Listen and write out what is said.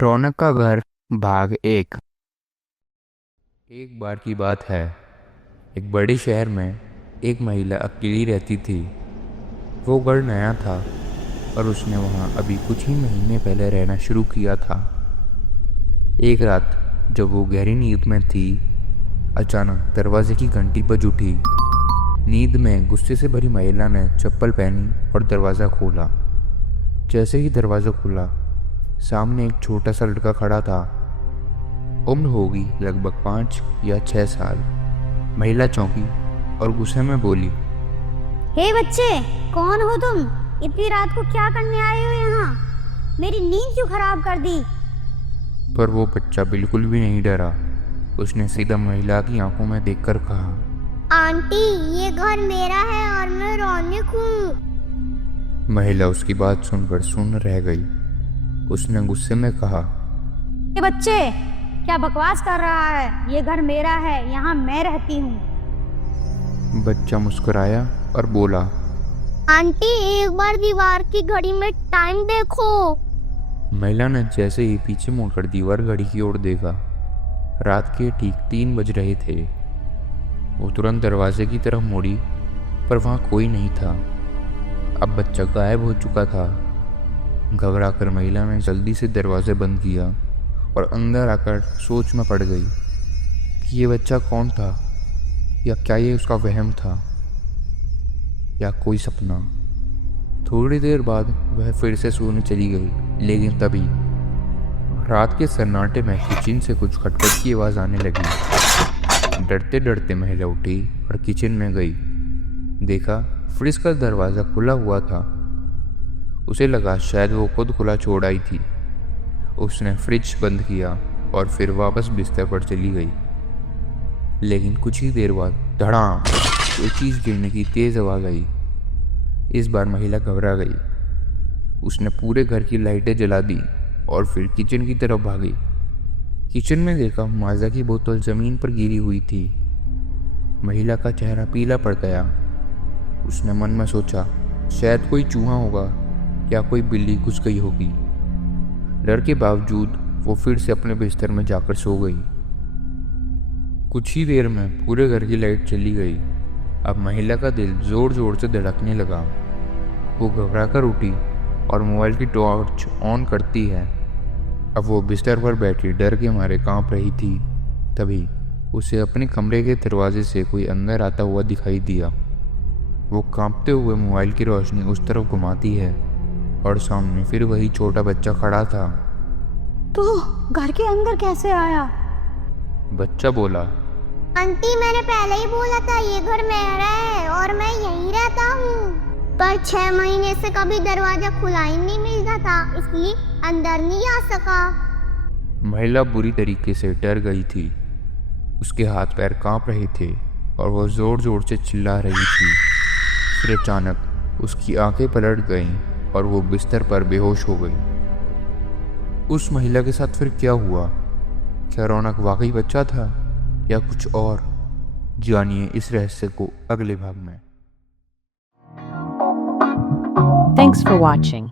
रौनक का घर भाग एक बार की बात है। एक बड़े शहर में एक महिला अकेली रहती थी। वो घर नया था और उसने वहाँ अभी कुछ ही महीने पहले रहना शुरू किया था। एक रात जब वो गहरी नींद में थी, अचानक दरवाजे की घंटी बज उठी। नींद में गुस्से से भरी महिला ने चप्पल पहनी और दरवाज़ा खोला। जैसे ही दरवाज़ा खुला, सामने एक छोटा सा लड़का खड़ा था। उम्र होगी लगभग 5 या 6 साल। महिला चौंकी और गुस्से में बोली, हे बच्चे, कौन हो तुम? इतनी रात को क्या करने आए हो यहाँ? मेरी नींद क्यों खराब कर दी? पर वो बच्चा बिल्कुल भी नहीं डरा। उसने सीधा महिला की आंखों में देखकर कहा, आंटी, ये घर मेरा है और मैं रौनक हूँ। महिला उसकी बात सुनकर सुन्न रह गई। उसने गुस्से में कहा, हे बच्चे, क्या बकवास कर रहा है? ये घर मेरा है, यहाँ मैं रहती हूँ। बच्चा मुस्कुराया और बोला, आंटी, एक बार दीवार की घड़ी में टाइम देखो। महिला ने जैसे ही पीछे मुड़कर दीवार घड़ी की ओर देखा, रात के ठीक 3 बज रहे थे। वो तुरंत दरवाजे की तरफ मुड़ी, पर वहाँ कोई नहीं था। अब बच्चा गायब हो चुका था। घबराकर महिला ने जल्दी से दरवाजे बंद किया और अंदर आकर सोच में पड़ गई कि ये बच्चा कौन था, या क्या ये उसका वहम था या कोई सपना। थोड़ी देर बाद वह फिर से सोने चली गई, लेकिन तभी रात के सन्नाटे में किचन से कुछ खटखट की आवाज़ आने लगी। डरते डरते महिला उठी और किचन में गई। देखा, फ्रिज का दरवाज़ा खुला हुआ था। उसे लगा शायद वो खुद खुला छोड़ आई थी। उसने फ्रिज बंद किया और फिर वापस बिस्तर पर चली गई। लेकिन कुछ ही देर बाद धड़ाम, कोई चीज़ गिरने की तेज़ आवाज़ आई। इस बार महिला घबरा गई। उसने पूरे घर की लाइटें जला दी और फिर किचन की तरफ भागी। किचन में देखा, माज़ा की बोतल ज़मीन पर गिरी हुई थी। महिला का चेहरा पीला पड़ गया। उसने मन में सोचा, शायद कोई चूहा होगा या कोई बिल्ली घुस गई होगी। डर के बावजूद वो फिर से अपने बिस्तर में जाकर सो गई। कुछ ही देर में पूरे घर की लाइट चली गई। अब महिला का दिल जोर जोर से धड़कने लगा। वो घबराकर उठी और मोबाइल की टॉर्च ऑन करती है। अब वो बिस्तर पर बैठी डर के मारे कांप रही थी। तभी उसे अपने कमरे के दरवाजे से कोई अंदर आता हुआ दिखाई दिया। वो कांपते हुए मोबाइल की रोशनी उस तरफ घुमाती है और सामने फिर वही छोटा बच्चा खड़ा था। तू घर के अंदर कैसे आया? बच्चा बोला, आंटी, मैंने पहले ही बोला था ये घर मेरा है और मैं यहीं रहता हूँ। पर 6 महीने से कभी दरवाजा खुला ही नहीं मिलता था, इसलिए अंदर नहीं आ सका। महिला बुरी तरीके से डर गई थी। उसके हाथ पैर कांप रहे थे और वो जोर जोर से चिल्ला रही थी। फिर अचानक उसकी आंखें पलट गईं और वो बिस्तर पर बेहोश हो गई। उस महिला के साथ फिर क्या हुआ? क्या रौनक वाकई बच्चा था या कुछ और? जानिए इस रहस्य को अगले भाग में। Thanks for watching.